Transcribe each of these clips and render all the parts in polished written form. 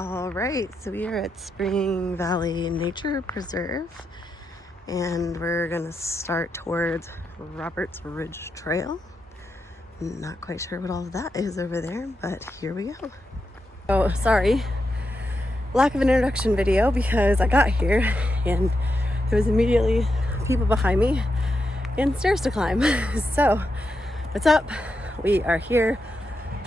All right, so we are at Spring Valley Nature Preserve, and we're gonna start towards Roberts Ridge Trail. Not quite sure what all of that is over there, but here we go. Oh, sorry, lack of an introduction video because I got here and there was immediately people behind me and stairs to climb. So, what's up? We are here.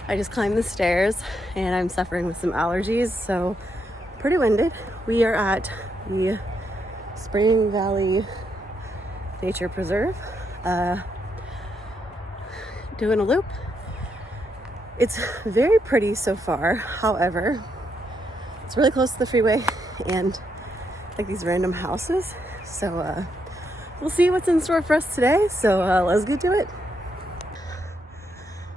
I just climbed the stairs and I'm suffering with some allergies, so pretty winded. We are at the Spring Valley Nature Preserve, doing a loop. It's very pretty so far. However, it's really close to the freeway and like these random houses. So we'll see what's in store for us today. So let's get to it.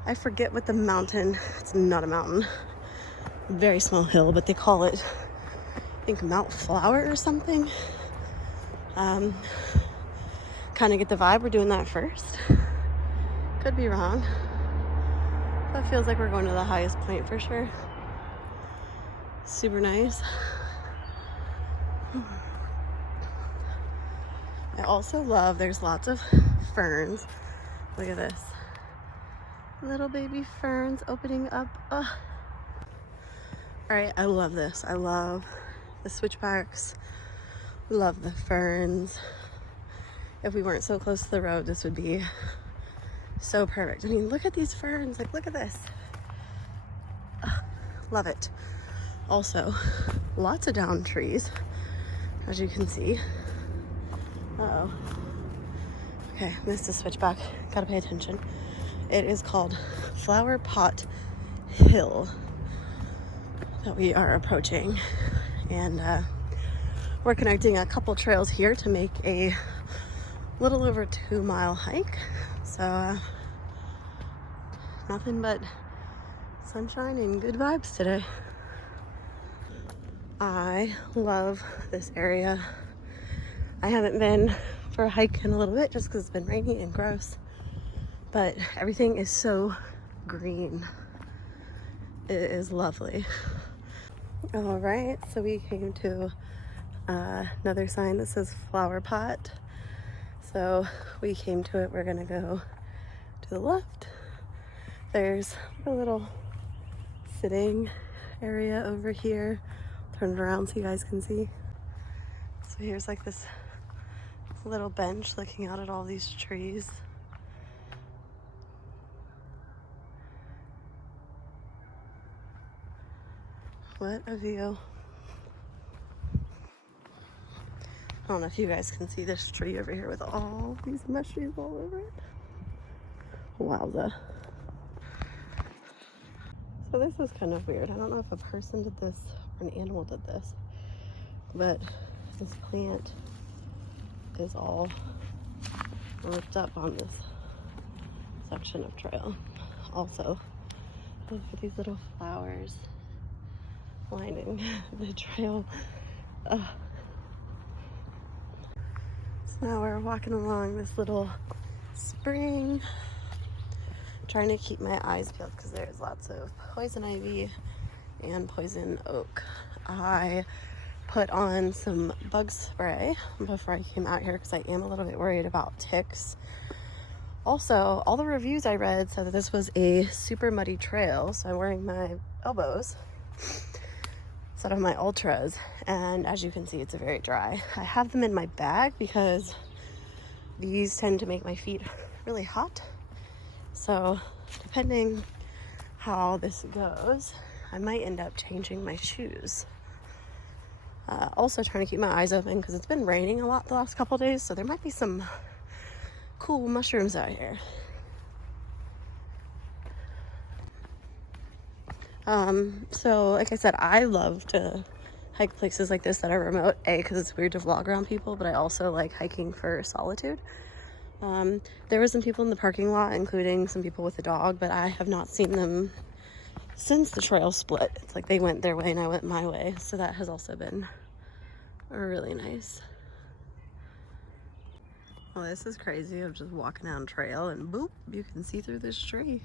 I forget what the mountain, it's not a mountain, very small hill, but they call it, I think, Mount Flower or something. Kind of get the vibe we're doing that first. Could be wrong. That feels like we're going to the highest point for sure. Super nice. I also love, there's lots of ferns. Look at this. Little baby ferns opening up. All right, I love this. I love the switchbacks. Love the ferns. If we weren't so close to the road, this would be so perfect. I mean, look at these ferns. Like, look at this. Love it. Also, lots of down trees, as you can see. Uh-oh. Okay, missed a switchback. Gotta pay attention. It is called Flower Pot Hill that we are approaching, and we're connecting a couple trails here to make a little over 2-mile hike. So nothing but sunshine and good vibes today. I love this area. I haven't been for a hike in a little bit just because it's been rainy and gross. But everything is so green. It is lovely. All right, so we came to another sign that says Flower Pot. So we came to it. We're gonna go to the left. There's a little sitting area over here. Turn it around so you guys can see. So here's like this little bench looking out at all these trees. What a view. I don't know if you guys can see this tree over here with all these mushrooms all over it. Wowza. So this is kind of weird. I don't know if a person did this or an animal did this, but this plant is all ripped up on this section of trail. Also, look at these little flowers lining the trail. So now we're walking along this little spring, trying to keep my eyes peeled because there's lots of poison ivy and poison oak. I put on some bug spray before I came out here because I am a little bit worried about ticks. Also, all the reviews I read said that this was a super muddy trail, so I'm wearing my elbows instead of my ultras, and as you can see, it's very dry. I have them in my bag because these tend to make my feet really hot. So depending how this goes, I might end up changing my shoes. Also trying to keep my eyes open because it's been raining a lot the last couple days, so there might be some cool mushrooms out here. So like I said, I love to hike places like this that are remote, because it's weird to vlog around people, but I also like hiking for solitude. There were some people in the parking lot, including some people with a dog, but I have not seen them since the trail split. It's like they went their way and I went my way, so that has also been really nice. Well, this is crazy of just walking down trail and boop, you can see through this tree.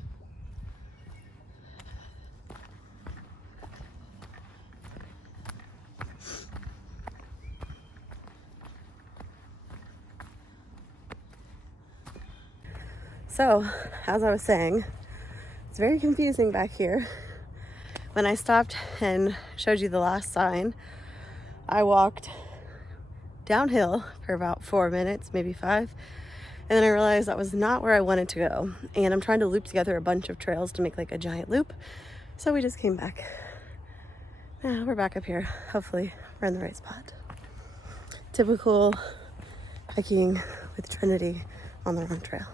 So, as I was saying, it's very confusing back here. When I stopped and showed you the last sign, I walked downhill for about 4 minutes, maybe 5, and then I realized that was not where I wanted to go. And I'm trying to loop together a bunch of trails to make like a giant loop. So we just came back. Now we're back up here. Hopefully we're in the right spot. Typical hiking with Trinity on the wrong trail.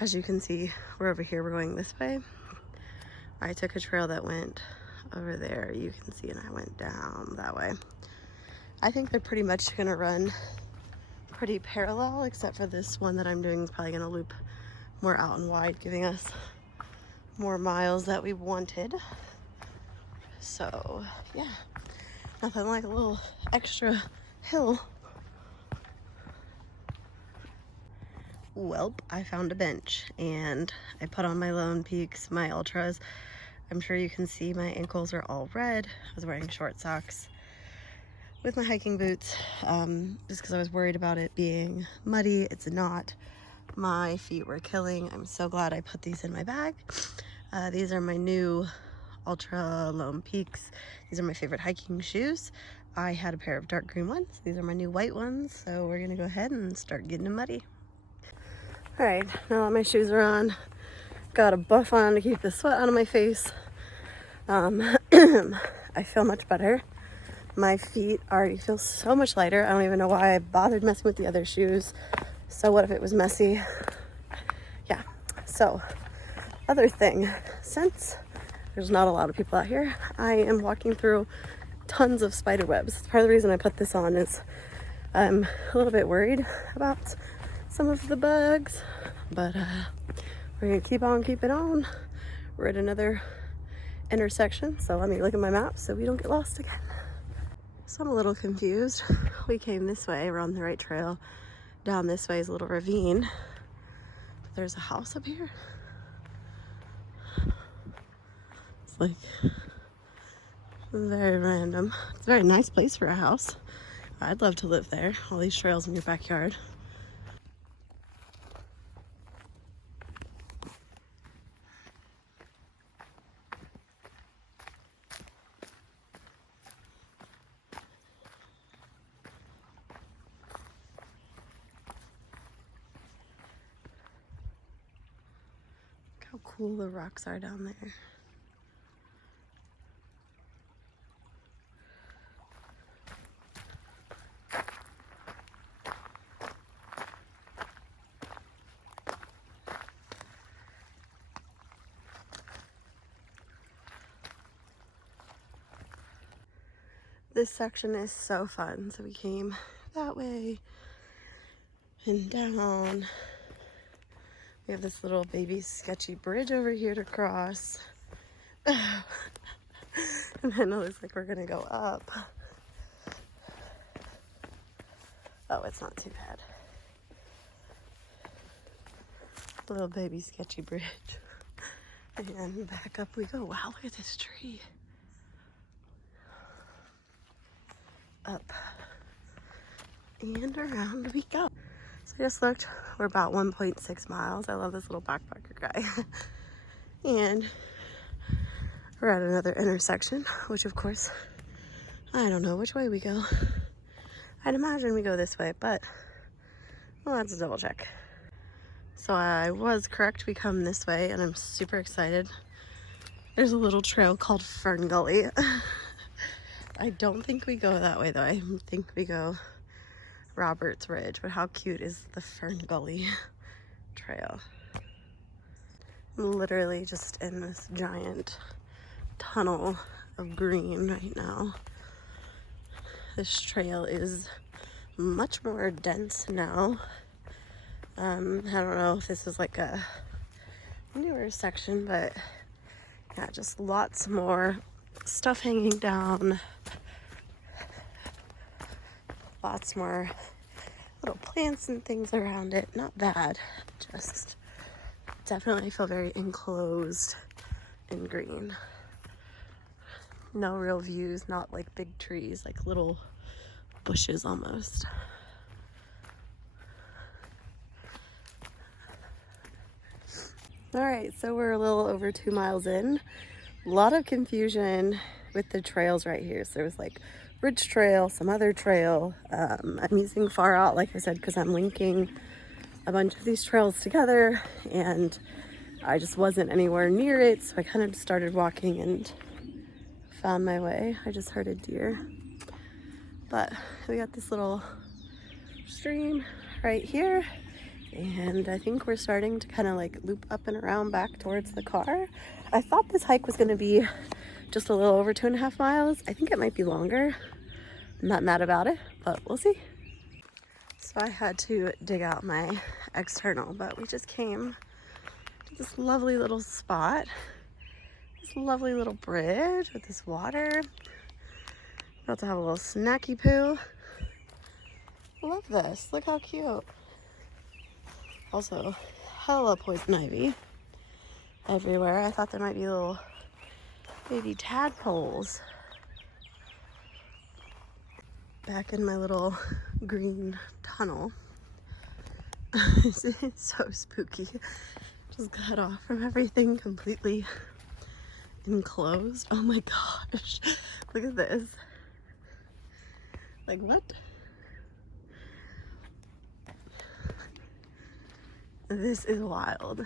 As you can see, we're over here, we're going this way. I took a trail that went over there, you can see, and I went down that way. I think they're pretty much gonna run pretty parallel, except for this one that I'm doing is probably gonna loop more out and wide, giving us more miles that we wanted. So yeah, nothing like a little extra hill. Welp, I found a bench and I put on my Lone Peaks, my Ultras. I'm sure you can see my ankles are all red. I was wearing short socks with my hiking boots, just because I was worried about it being muddy. It's not. My feet were killing. I'm so glad I put these in my bag. These are my new Ultra Lone Peaks. These are my favorite hiking shoes. I had a pair of dark green ones. These are my new white ones. So we're gonna go ahead and start getting them muddy. All right, now that my shoes are on, got a buff on to keep the sweat out of my face. I feel much better. My feet already feel so much lighter. I don't even know why I bothered messing with the other shoes. So what if it was messy? Yeah, so other thing, since there's not a lot of people out here, I am walking through tons of spider webs. Part of the reason I put this on is I'm a little bit worried about some of the bugs, but we're gonna keep on keeping on. We're at another intersection, so let me look at my map so we don't get lost again. So I'm a little confused. We came this way, we're on the right trail. Down this way is a little ravine. But there's a house up here. It's like very random. It's a very nice place for a house. I'd love to live there. All these trails in your backyard. How cool the rocks are down there. This section is so fun. So we came that way and down. We have this little baby sketchy bridge over here to cross. And then it looks like we're gonna go up. Oh, it's not too bad. Little baby sketchy bridge. And back up we go. Wow, look at this tree. Up and around we go. So I just looked, we're about 1.6 miles. I love this little backpacker guy. And we're at another intersection, which of course, I don't know which way we go. I'd imagine we go this way, but well, let's double check. So I was correct, we come this way and I'm super excited. There's a little trail called Fern Gully. I don't think we go that way though. I think we go Roberts Ridge, but how cute is the Fern Gully trail? I'm literally just in this giant tunnel of green right now. This trail is much more dense now. I don't know if this is like a newer section, but yeah, just lots more stuff hanging down. Lots more little plants and things around it. Not bad, just definitely feel very enclosed in green. No real views, not like big trees, like little bushes almost. All right, so we're a little over 2 miles in. A lot of confusion with the trails right here. So there was like Ridge Trail, some other trail. I'm using Far Out, like I said, because I'm linking a bunch of these trails together, and I just wasn't anywhere near it. So I kind of started walking and found my way. I just heard a deer. But we got this little stream right here. And I think we're starting to kind of like loop up and around back towards the car. I thought this hike was going to be just a little over 2.5 miles. I think it might be longer. I'm not mad about it, but we'll see. So I had to dig out my external, but we just came to this lovely little spot. This lovely little bridge with this water. About to have a little snacky poo. Love this. Look how cute. Also, hella poison ivy everywhere. I thought there might be little baby tadpoles back in my little green tunnel. It's so spooky. Just got off from everything, completely enclosed. Oh my gosh. Look at this. Like, what? This is wild.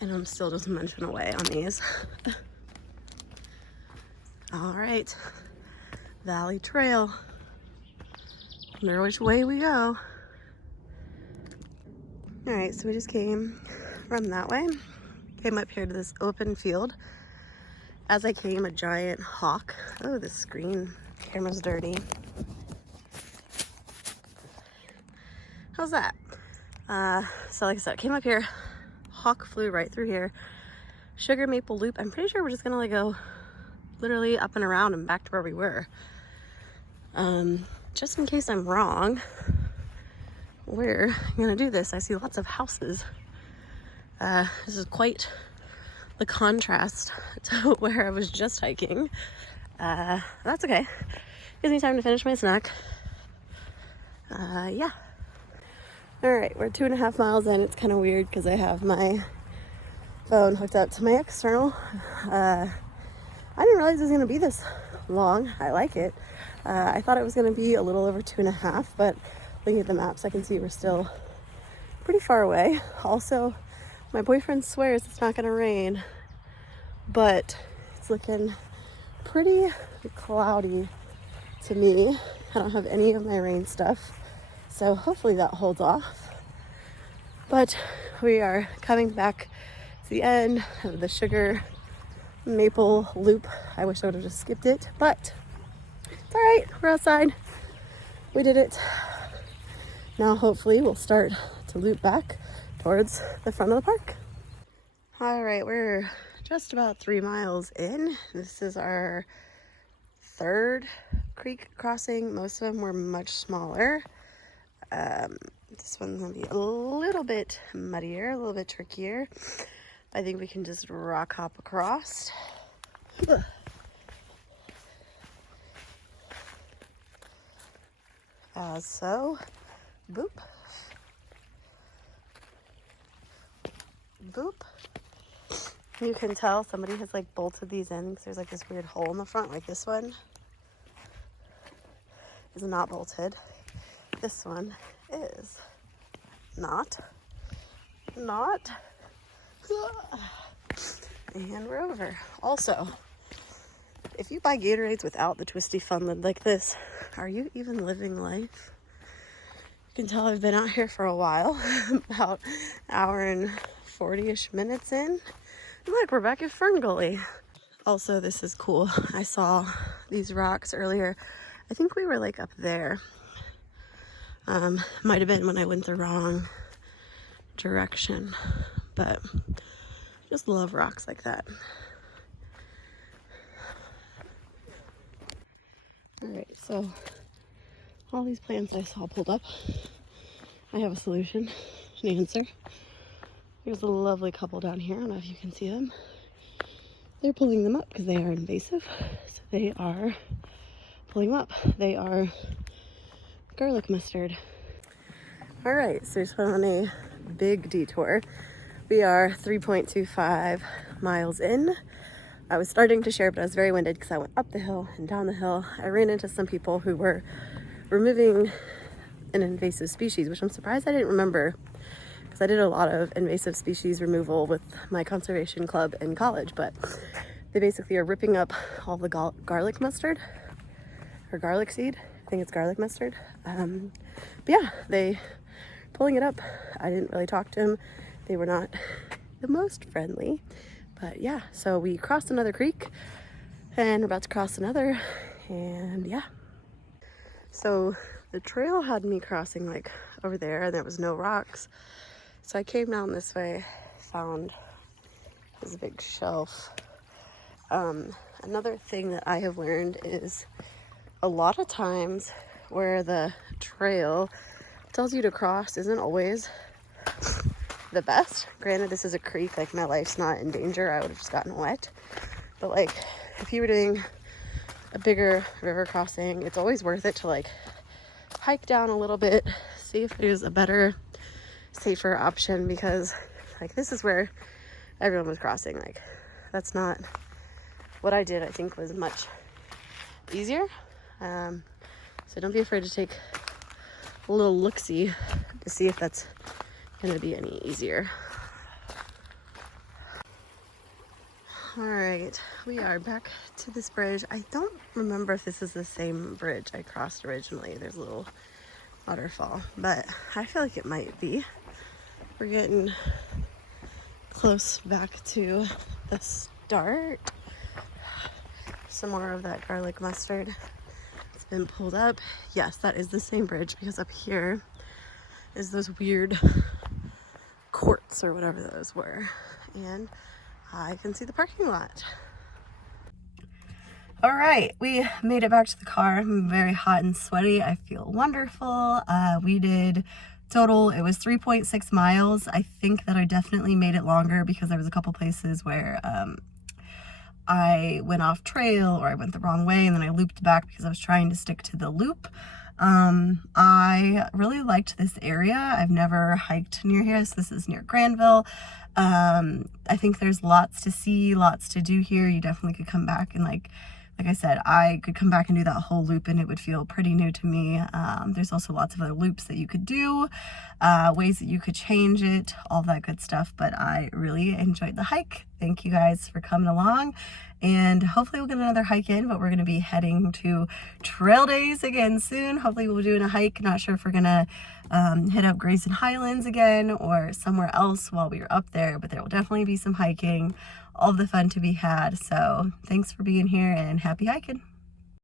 And I'm still just munching away on these. All right, Valley Trail. Wonder which way we go. All right, so we just came from that way. Came up here to this open field. As I came, a giant hawk. Oh, this screen camera's dirty. How's that? So like I said, I came up here, hawk flew right through here. Sugar maple loop. I'm pretty sure we're just gonna like go literally up and around and back to where we were. Just in case I'm wrong, we're gonna do this. I see lots of houses. This is quite the contrast to where I was just hiking. That's okay. Gives me time to finish my snack. Yeah. All right, we're 2.5 miles in. It's kind of weird because I have my phone hooked up to my external. I didn't realize it was going to be this long. I like it. I thought it was going to be a little over 2.5, but looking at the maps, I can see we're still pretty far away. Also, my boyfriend swears it's not going to rain, but it's looking pretty cloudy to me. I don't have any of my rain stuff. So hopefully that holds off. But we are coming back to the end of the sugar maple loop. I wish I would have just skipped it, but it's all right. We're outside. We did it. Now hopefully we'll start to loop back towards the front of the park. All right, we're just about 3 miles in. This is our third creek crossing. Most of them were much smaller. This one's gonna be a little bit muddier, a little bit trickier. I think we can just rock hop across. As so. Boop. Boop. You can tell somebody has like bolted these in because there's like this weird hole in the front, like this one is not bolted. This one is not. And we're over. Also, if you buy Gatorades without the twisty fun lid like this, are you even living life? You can tell I've been out here for a while, about an hour and 40-ish minutes in. Look, we're back at Fern Gully. Also, this is cool. I saw these rocks earlier. I think we were like up there. Might have been when I went the wrong direction, but just love rocks like that. All right, so all these plants I saw pulled up, I have a solution, an answer. There's a lovely couple down here. I don't know if you can see them. They're pulling them up because they are invasive. So they are pulling them up. They are garlic mustard. All right, so we just went on a big detour. We are 3.25 miles in. I was starting to share, but I was very winded because I went up the hill and down the hill. I ran into some people who were removing an invasive species, which I'm surprised I didn't remember because I did a lot of invasive species removal with my conservation club in college, but they basically are ripping up all the garlic mustard or garlic seed. I think it's garlic mustard. But yeah, they pulling it up. I didn't really talk to them. They were not the most friendly, but yeah, so we crossed another creek and we're about to cross another, and yeah. So the trail had me crossing like over there and there was no rocks. So I came down this way, found this big shelf. Another thing that I have learned is a lot of times where the trail tells you to cross isn't always the best. Granted, this is a creek, like my life's not in danger. I would have just gotten wet. But like if you were doing a bigger river crossing, it's always worth it to like hike down a little bit, see if there's a better, safer option, because like this is where everyone was crossing. Like that's not what I did. I think was much easier. So don't be afraid to take a little look-see to see if that's gonna be any easier. All right, we are back to this bridge. I don't remember if this is the same bridge I crossed originally. There's a little waterfall, but I feel like it might be. We're getting close back to the start. Some more of that garlic mustard. It's been pulled up. Yes, that is the same bridge, because up here is those weird courts or whatever those were. And I can see the parking lot. All right, we made it back to the car. I'm very hot and sweaty. I feel wonderful. We did total, it was 3.6 miles. I think that I definitely made it longer because there was a couple places where I went off trail or I went the wrong way and then I looped back because I was trying to stick to the loop. I really liked this area. I've never hiked near here, so this is near Granville. I think there's lots to see, lots to do here. You definitely could come back and like I said, I could come back and do that whole loop and it would feel pretty new to me. There's also lots of other loops that you could do, ways that you could change it, all that good stuff. But I really enjoyed the hike. Thank you guys for coming along, and hopefully we'll get another hike in, but we're going to be heading to trail days again soon. Hopefully we'll be doing a hike. Not sure if we're going to hit up Grayson Highlands again or somewhere else while we are up there, but there will definitely be some hiking, all the fun to be had. So thanks for being here and happy hiking.